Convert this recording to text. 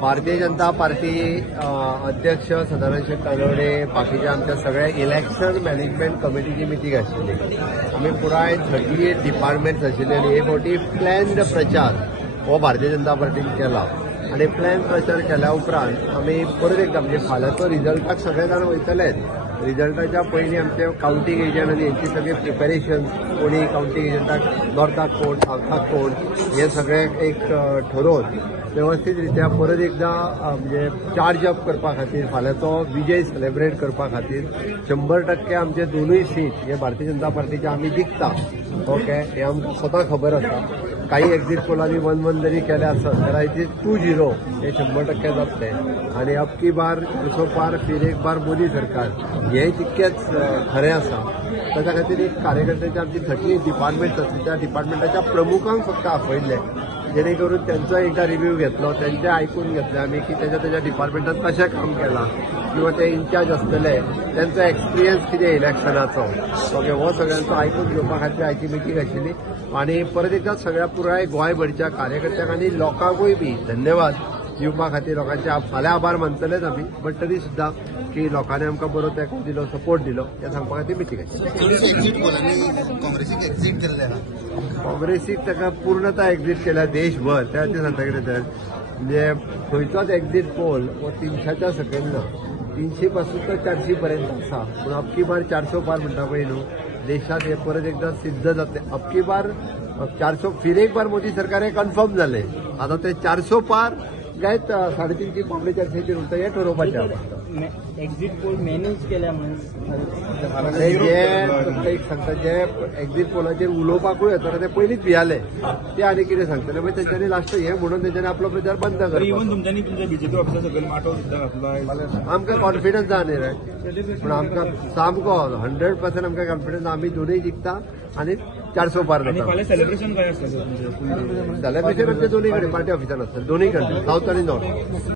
Bharatiya Janata party अध्यक्ष सदानंद शेठ कानवडे बाकीच्या आमच्या सगळ्या इलेक्शन मॅनेजमेंट कमिटीची मिटींग आशिल्ली. आमी पुराय 38 डिपार्टमेंट्स आशिल्ले आनी हे फावटी प्लॅन्ड प्रचार हो भारतीय जनता पार्टीन केला आणि प्लॅन प्रचार केल्या उपरांत आमी परत एकदा म्हणजे फाल्यांचो रिजल्टाक सगळे जाण वयतलेच. रिजल्टाच्या पयलीं आमचे कावंटींग एजंट आनी हेंची सगळी प्रिपेरेशन कोणी कावंटींग एजंटाक नॉर्थाक कोण सावथाक कोण हे सगळे एक ठरोवन व्यवस्थीत रित्या परत एकदा म्हणजे चार्ज अप करपा खातीर फाल्यांचो विजय सेलेब्रेट करपा खातीर 100% आमचे दोनूय सीट हे भारतीय जनता पार्टीचे आमी जिखता. ओके, हे आमकां स्वता खबर आसा. काही एक्झिट पोलांनी 1-1 जरी केले आसत जाल्यार इट इज 2-0 हे 100% जातले. आणि अब की बार 400 पार फिर एक बार मोदी सरकार हे तितकेच खरें आसा. त्याच्या खातीर एक कार्यकर्त्याचे आमची 38 डिपार्टमेंट्स आसले त्या डिपार्टमेंटाच्या प्रमुखांक फक्त आपयले जेणे करून त्यांचा एकदा रिव्ह्यू घेतलो, त्यांचे आयकून घेतले आमी की त्याच्या डिपार्टमेंटात कशें काम केलां किंवा ते इन्चार्ज आसतले त्यांचा एक्सपिरियन्स कितें इलेक्शनाचो. ओके, हो सगळ्यांचो आयकून घेवपा खातीर आयची मिटींग आशिल्ली. आणि परत एकदा सगळ्या पुराय गोंयभरच्या कार्यकर्त्यांक आनी लोकांकूय बी धन्यवाद दिवपा खातीर लोकांचे फाल्यां आभार मानतलेच आमी, बट तरी सुद्धा की लोकांनी आमकां बरो तेंको दिलो, सपोर्ट दिलो हे सांगपा खातीर मिटींग आशिल्ली. काँग्रेसीक ताका पूर्णता एक्झिट केल्या देशभर त्या सांगता कितें तर म्हणजे खंयचोच एक्झिट पोल हो 300च्या सकयल ना. 300 पासून तर 400 पर्यंत आसा. पूण अबकी बार 400 पार म्हणटा पळय न्हू, देशात हे परत एकदा सिद्ध जातले. अबकी बार 400 फिर एक बार मोदी सरकार हे कन्फर्म झाले. आता ते 400 पार काय 350 बॉम्बे 400 उरता हे ठरवपाचें. एक्झिट पोल मॅनेज केल्या म्हणून जे सांगता जे एक्झिट पोलाचेर उलोवपाकूय येता ते पयलींच भियाले ते आनी कितें सांगतले मागीर तेंच्यांनी लास्ट हे म्हणून तेंच्यांनी आपलो प्रचार बंद करता. इवन तुमच्यांनी तुमच्या बीजेपी ऑफिसा सकयल माटो सुद्दां घातला. आमकां कॉन्फिडन्स जाय न्ही रे, पूण आमकां सामको 100% आमकां कॉन्फिडन्स आमी दोनूय जिखता आणि 400 पार जाता. फाल्यां सेलिब्रेशन काय आसता? सेलिब्रेशन आमच्या दोन्ही कडेन पार्टी ऑफिसान आसता, दोन्ही कडेन साऊथ आणि नॉर्थ.